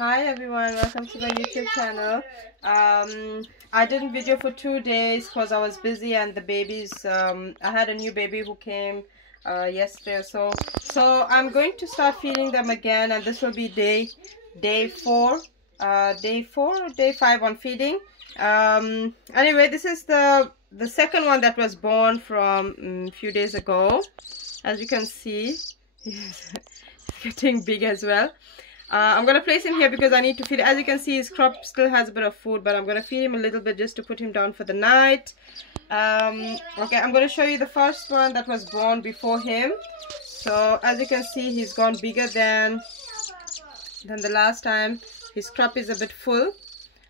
Hi everyone, welcome to my YouTube channel. I didn't video for 2 days because I was busy and the babies, I had a new baby who came yesterday or so I'm going to start feeding them again, and this will be day 4 or day 5 on feeding. Anyway, this is the second one that was born from a few days ago. As you can see, he's getting big as well. I'm going to place him here because I need to feed. As you can see, his crop still has a bit of food, but I'm going to feed him a little bit just to put him down for the night. Okay, I'm going to show you the first one that was born before him. So as you can see, he's gone bigger than the last time. His crop is a bit full,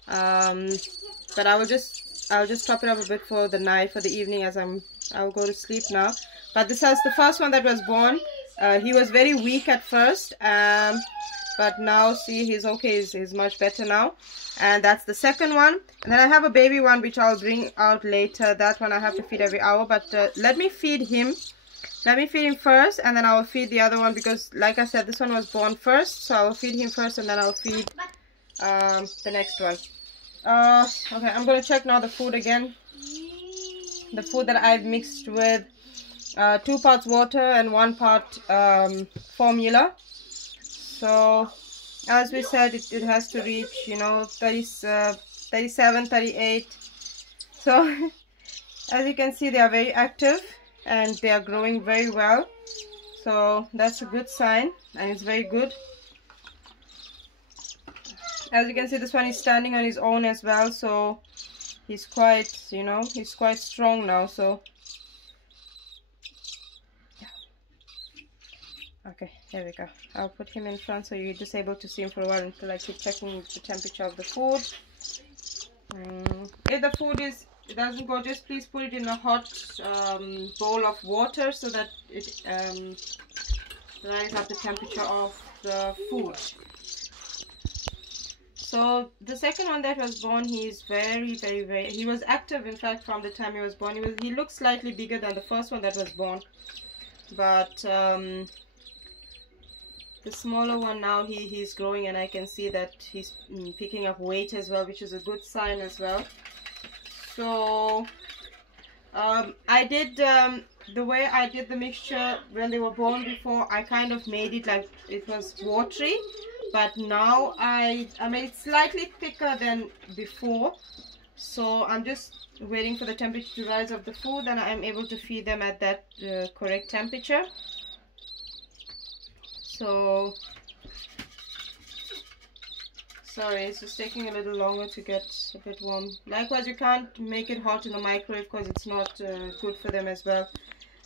but I'll just top it up a bit for the night, for the evening, as I'll go to sleep now. But this is the first one that was born. He was very weak at first, but now see, he's okay. He's much better now. And that's the second one. And then I have a baby one which I'll bring out later. That one I have to feed every hour, but let me feed him first, and then I will feed the other one, because like I said, this one was born first, so I will feed him first and then I'll feed the next one. Okay, I'm gonna check now the food again. The food that I've mixed with 2 parts water and 1 part formula. So as we said, it has to reach, you know, 37, 38. So as you can see, they are very active and they are growing very well. So that's a good sign, and it's very good. As you can see, this one is standing on his own as well, so he's quite, you know, he's quite strong now. So okay, here we go. I'll put him in front so you're just able to see him for a while until I keep checking the temperature of the food. If the food it doesn't go, just please put it in a hot bowl of water so that it rises up the temperature of the food. So the second one that was born, he's very, he was active. In fact, from the time he was born, he looked slightly bigger than the first one that was born, but the smaller one now, he's growing, and I can see that he's picking up weight as well, which is a good sign as well. So I did the way I did the mixture when they were born before, I kind of made it like it was watery, but now I made it slightly thicker than before. So I'm just waiting for the temperature to rise of the food, and I'm able to feed them at that correct temperature. So sorry, it's just taking a little longer to get a bit warm. Likewise, you can't make it hot in the microwave because it's not good for them as well,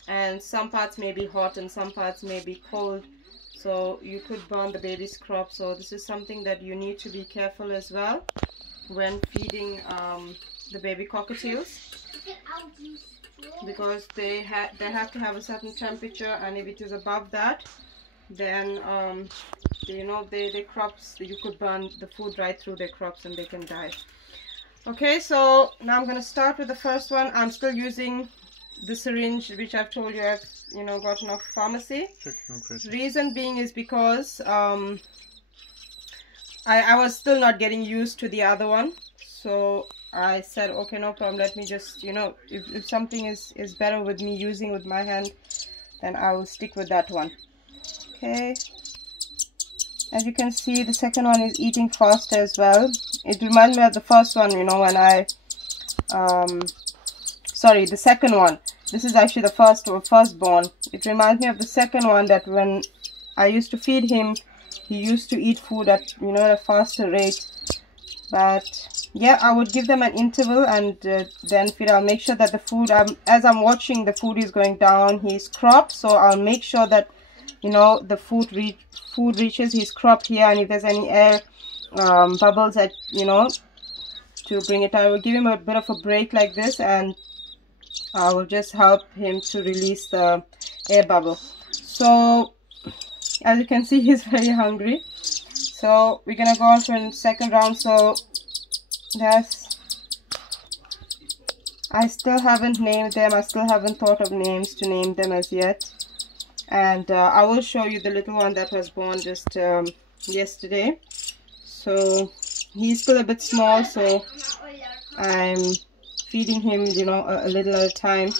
and some parts may be hot and some parts may be cold, so you could burn the baby's crop. So this is something that you need to be careful as well when feeding the baby cockatiels, because they have to have a certain temperature, and if it is above that, then you know, their crops, you could burn the food right through their crops and they can die. Okay, so now I'm going to start with the first one. I'm still using the syringe which I've told you I've, you know, gotten off pharmacy. Reason being is because I was still not getting used to the other one, so I said, okay, no problem, let me just, you know, if something is better with me using with my hand, then I will stick with that one. Okay, as you can see, the second one is eating faster as well. It reminds me of the first one, you know, when I sorry, the second one. This is actually the firstborn. It reminds me of the second one, that when I used to feed him, he used to eat food at, you know, at a faster rate. But yeah, I would give them an interval and then feed. I'll make sure that the food, as I'm watching, the food is going down his crop, so I'll make sure that, you know, the food reaches his crop here, and if there's any air bubbles, that, you know, to bring it, I will give him a bit of a break like this, and I will just help him to release the air bubble. So as you can see, he's very hungry. So we're gonna go on to the second round. So I still haven't named them. I still haven't thought of names to name them as yet. And I will show you the little one that was born just yesterday. so he's still a bit small, so I'm feeding him, you know, a little at a time.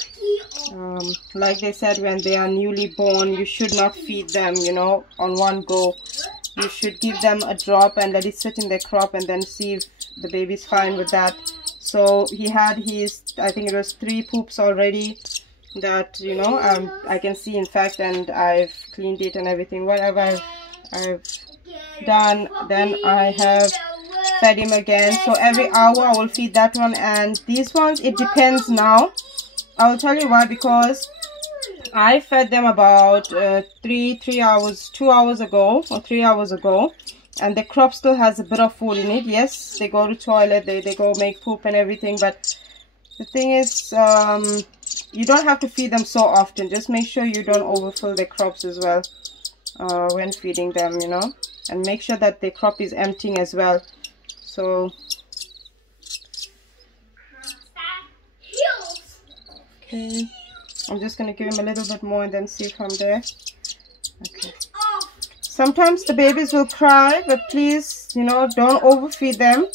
Like they said, when they are newly born, you should not feed them, you know, on one go. You should give them a drop and let it sit in their crop and then see if the baby's fine with that. So he had his, I think it was 3 poops already that, you know, I can see, in fact, and I've cleaned it and everything. Whatever I've done, then I have fed him again. So every hour I will feed that one, and these ones, it depends now. I will tell you why, because I fed them about 2 hours ago, or 3 hours ago, and the crop still has a bit of food in it. Yes, they go to toilet, they go make poop and everything, but the thing is, you don't have to feed them so often. Just make sure you don't overfill the crops as well when feeding them, you know, and make sure that the crop is emptying as well. So okay, I'm just going to give him a little bit more and then see from there. Okay. Sometimes the babies will cry, but please, you know, don't overfeed them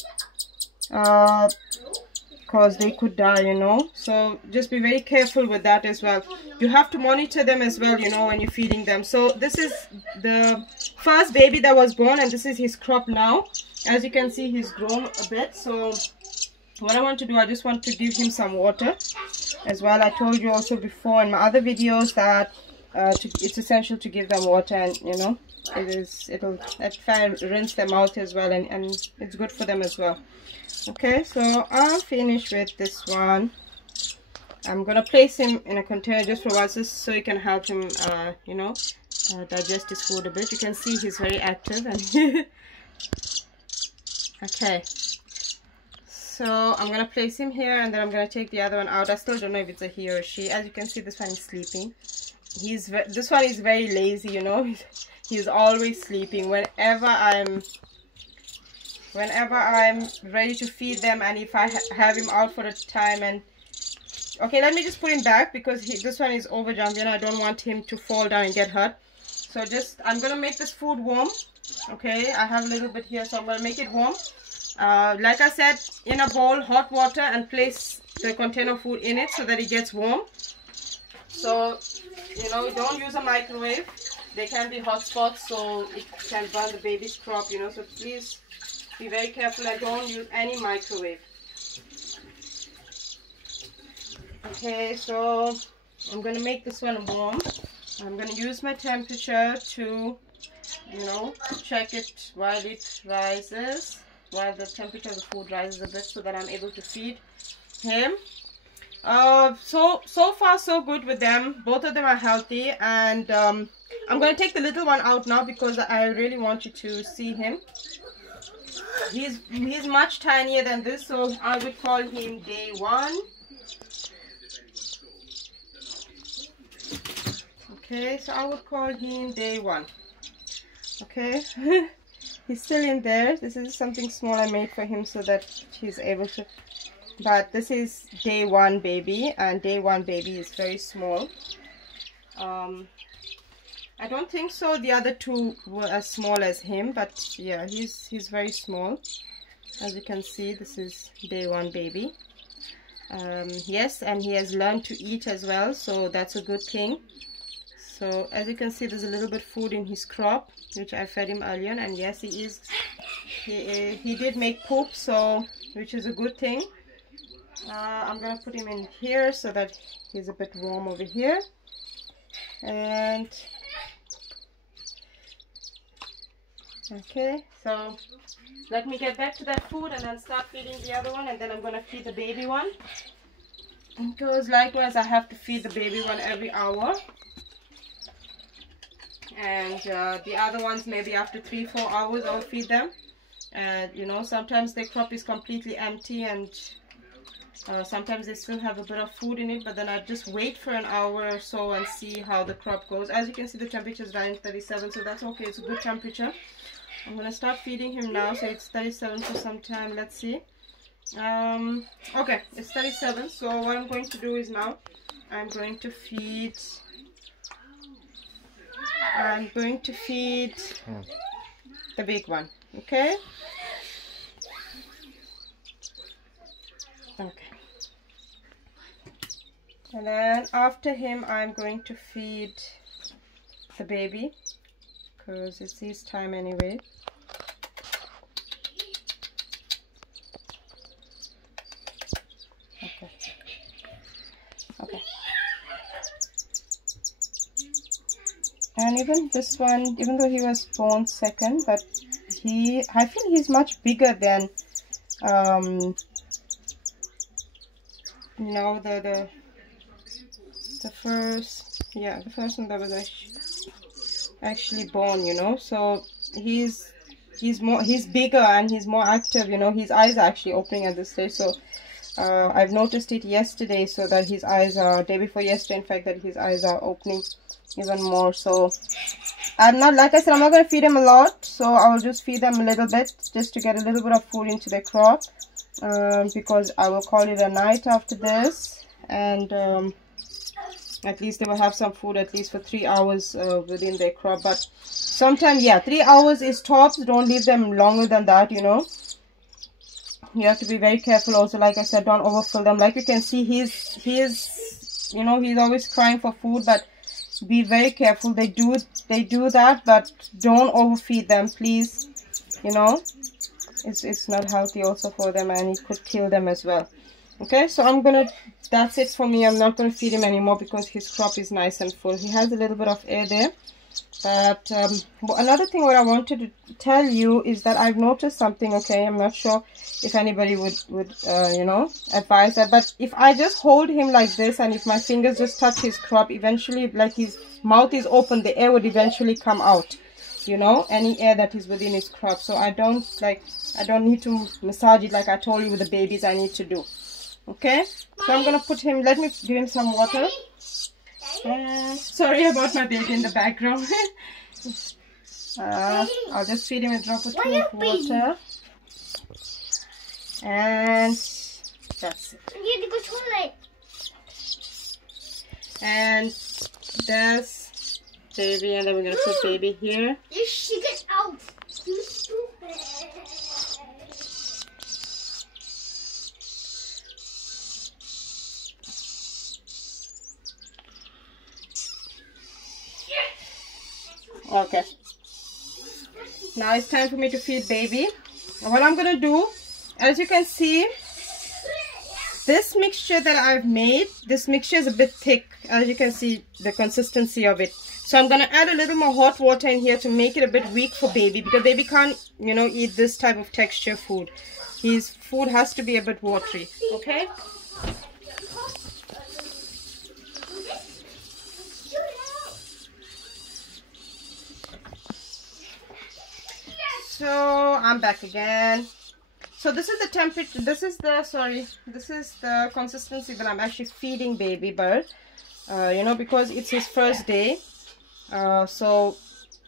because they could die, you know. So just be very careful with that as well. You have to monitor them as well, you know, when you're feeding them. So this is the first baby that was born, and this is his crop now. As you can see, he's grown a bit. So what I want to do, I just want to give him some water as well. I told you also before in my other videos that it's essential to give them water, and you know, it'll rinse them out as well, and it's good for them as well. Okay, so I'll finish with this one. I'm gonna place him in a container just for a while, just so you can help him you know, digest his food a bit. You can see he's very active and okay, so I'm gonna place him here, and then I'm gonna take the other one out. I still don't know if it's a he or a she. As you can see, this one is sleeping. This one is very lazy, you know. He's always sleeping whenever I'm ready to feed them, and if I have him out for a time. And okay, let me just put him back because this one is over jumping. I don't want him to fall down and get hurt. So I'm gonna make this food warm. Okay, I have a little bit here, so I'm gonna make it warm. Like I said, in a bowl, hot water, and place the container food in it so that it gets warm. So, you know, don't use a microwave. They can be hot spots, so it can burn the baby's crop, you know. So please be very careful and don't use any microwave. Okay, so I'm going to make this one warm. I'm going to use my temperature to, you know, check it while it rises, while the temperature of the food rises a bit, so that I'm able to feed him. So far so good with them. Both of them are healthy, and I'm going to take the little one out now because I really want you to see him. He's much tinier than this, so I would call him day 1. Okay, so I would call him day 1. Okay. He's still in there. This is something small I made for him so that he's able to, but this is day 1 baby, and day 1 baby is very small. I don't think so the other 2 were as small as him, but yeah, he's very small. As you can see, this is day 1 baby. Yes, and he has learned to eat as well, so that's a good thing. So as you can see, there's a little bit of food in his crop, which I fed him earlier, and yes, he did make poop, so which is a good thing. I'm gonna put him in here so that he's a bit warm over here. And okay, so let me get back to that food and then start feeding the other one, and then I'm gonna feed the baby one, because likewise I have to feed the baby one every hour, and the other ones maybe after 3-4 hours I'll feed them. And you know, sometimes their crop is completely empty, and sometimes they still have a bit of food in it, but then I just wait for an hour or so and see how the crop goes. As you can see, the temperature is down 37, so that's okay. It's a good temperature. I'm gonna start feeding him now. So it's 37 for some time. Let's see. Okay, it's 37. So what I'm going to do is now I'm going to feed the big one. Okay, Okay. And then after him, I'm going to feed the baby because it's his time anyway. Okay. Okay. And even this one, even though he was born second, but I feel he's much bigger than, you know, the first, yeah, the first one that was actually born, you know. So he's bigger and he's more active, you know. His eyes are actually opening at this stage. So I've noticed it yesterday, so that his eyes are, day before yesterday in fact, that his eyes are opening even more. So I'm not, like I said, I'm not going to feed him a lot, so I'll just feed them a little bit just to get a little bit of food into their crop, because I will call it a night after this, and at least they will have some food at least for 3 hours within their crop. But sometimes, yeah, 3 hours is tops. Don't leave them longer than that, you know. You have to be very careful also. Like I said, don't overfill them. Like you can see, he is, you know, he's always crying for food, but be very careful. They do that, but don't overfeed them, please. You know, it's not healthy also for them, and it could kill them as well. Okay, so that's it for me. I'm not gonna feed him anymore because his crop is nice and full. He has a little bit of air there. But another thing what I wanted to tell you is that I've noticed something. Okay, I'm not sure if anybody would you know, advise that, but if I just hold him like this and if my fingers just touch his crop, eventually, like his mouth is open, the air would eventually come out, you know, any air that is within his crop. So I don't need to massage it like I told you with the babies I need to do. Okay, so I'm gonna put him, let me give him some water. Sorry about my baby in the background. I'll just feed him a drop or two of water. And that's it. You need to go to the toilet. And there's baby, and then we're going to put baby here. You should get out. You stupid. Okay, now it's time for me to feed baby. And what I'm gonna do, as you can see, this mixture that I've made, this mixture is a bit thick, as you can see the consistency of it. So I'm gonna add a little more hot water in here to make it a bit weak for baby, because baby can't, you know, eat this type of texture food. His food has to be a bit watery. Okay, so I'm back again. So this is the temperature, this is the consistency that I'm actually feeding baby bird, you know, because it's his first day. So,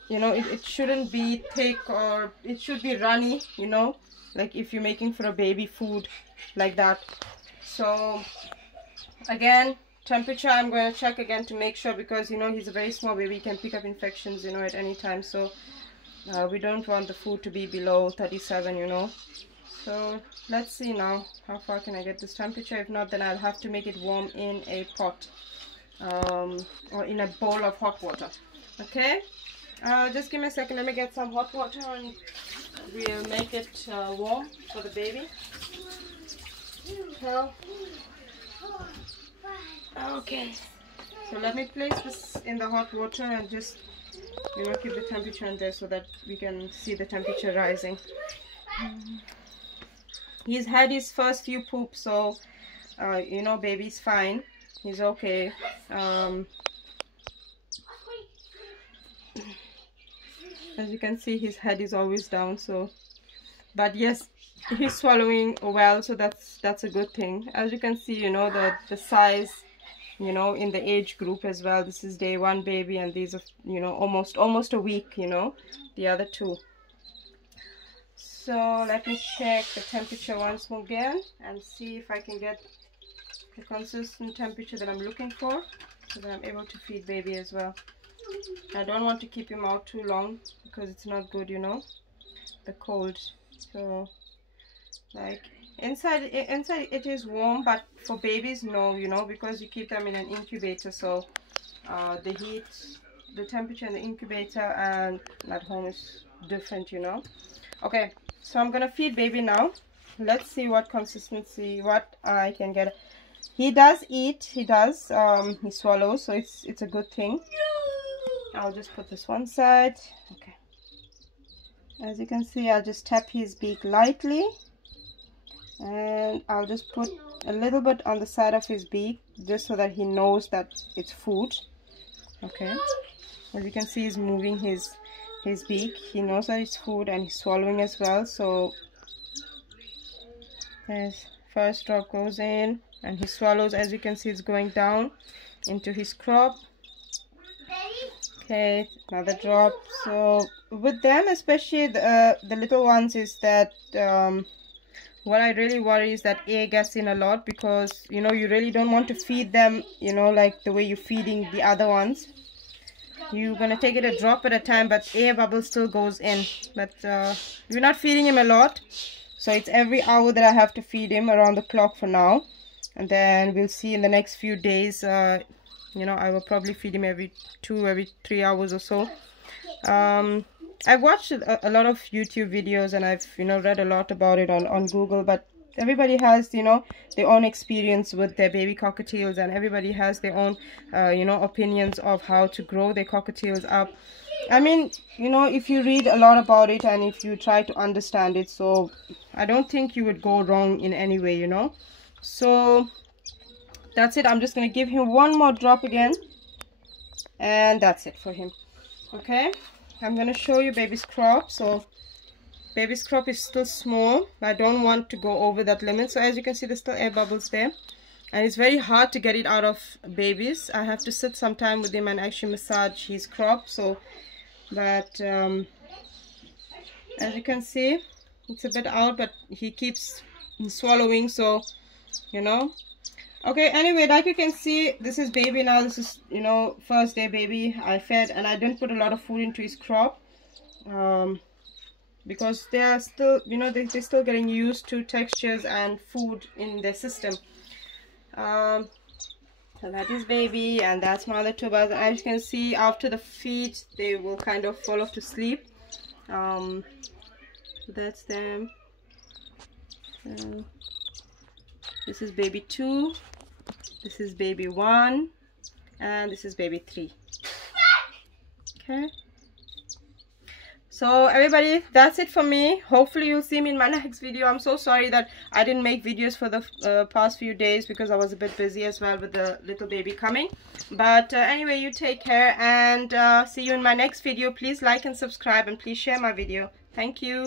you know, it shouldn't be thick, or it should be runny, you know, like if you're making for a baby food like that. So again, temperature I'm going to check again to make sure, because, you know, he's a very small baby, he can pick up infections, you know, at any time. So we don't want the food to be below 37, you know. So let's see now how far can I get this temperature. If not, then I'll have to make it warm in a pot, or in a bowl of hot water. Okay, just give me a second, let me get some hot water and we'll make it warm for the baby. Okay, so let me place this in the hot water and just, you know, keep the temperature in there so that we can see the temperature rising. He's had his first few poops, so you know, baby's fine, he's okay. As you can see, his head is always down, so, but yes, he's swallowing well, so that's a good thing. As you can see, you know, the size, you know, in the age group as well. This is day 1 baby, and these are, you know, almost a week, you know, the other two. So let me check the temperature once more again and see if I can get the consistent temperature that I'm looking for, so that I'm able to feed baby as well. I don't want to keep him out too long because it's not good, you know, the cold. So like Inside it is warm, but for babies, no, you know, because you keep them in an incubator, so the heat, the temperature in the incubator and at home is different, you know. Okay, so I'm gonna feed baby now. Let's see what consistency, what I can get. He does eat, he swallows, so it's a good thing. I'll just put this one side. Okay, as you can see, I'll just tap his beak lightly, and I'll just put a little bit on the side of his beak just so that he knows that it's food. Okay, as you can see, he's moving his beak. He knows that it's food, and he's swallowing as well. So his first drop goes in and he swallows. As you can see, it's going down into his crop. Okay, another drop. So with them, especially the little ones, is that what I really worry is that air gets in a lot, because you know, you really don't want to feed them, you know, like the way you're feeding the other ones. You're gonna take it a drop at a time, but air bubble still goes in. But we're not feeding him a lot, so it's every hour that I have to feed him, around the clock for now. And then we'll see in the next few days. You know, I will probably feed him every 3 hours or so. I've watched a lot of YouTube videos, and I've, you know, read a lot about it on Google, but everybody has, you know, their own experience with their baby cockatiels, and everybody has their own, you know, opinions of how to grow their cockatiels up. I mean, you know, if you read a lot about it and if you try to understand it, so I don't think you would go wrong in any way, you know. So that's it. I'm just going to give him one more drop again, and that's it for him. Okay, I'm going to show you baby's crop. So baby's crop is still small. I don't want to go over that limit. So as you can see, there's still air bubbles there, and it's very hard to get it out of babies. I have to sit some time with him and actually massage his crop. So but as you can see, it's a bit out, but he keeps swallowing, so you know. Okay, anyway, like you can see, this is baby now. This is, you know, first day baby. I fed, and I didn't put a lot of food into his crop, because they are still, you know, they're still getting used to textures and food in their system. So that is baby, and that's my other two birds. And as you can see, after the feed, they will kind of fall off to sleep. So that's them. This is baby 2, this is baby 1, and this is baby 3. Okay, so everybody, that's it for me. Hopefully you'll see me in my next video. I'm so sorry that I didn't make videos for the past few days, because I was a bit busy as well with the little baby coming. But anyway, you take care, and see you in my next video. Please like and subscribe, and please share my video. Thank you.